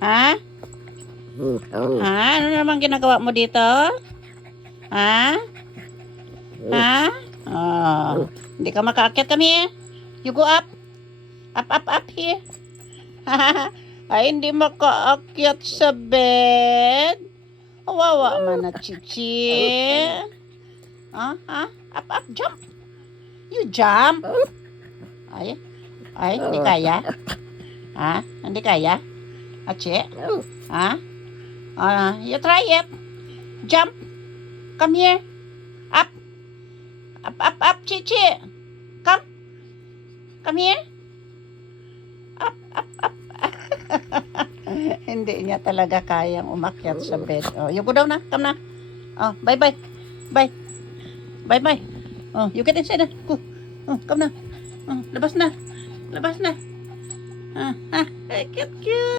Ha? Ha? Ano naman ginagawa mo dito? Ha? Ha? Oh, hindi ka makaakyat kami. You go up. Up here. Ay, hindi makaakyat sa bed. Kawawa man na chichi. Ha? Up, jump. You jump. Ay, hindi kaya. Ha? Hindi kaya? Ache? Ha? You try it. Jump. Come here. Up. Up, Chichi. Come here. Up. Hindi niya talaga kayang umakyat sa bed. Oh, you go down na. Come na. Oh, bye. Bye. Oh, you get inside na. Go. Oh, come na. Oh, labas na. Ay, cute.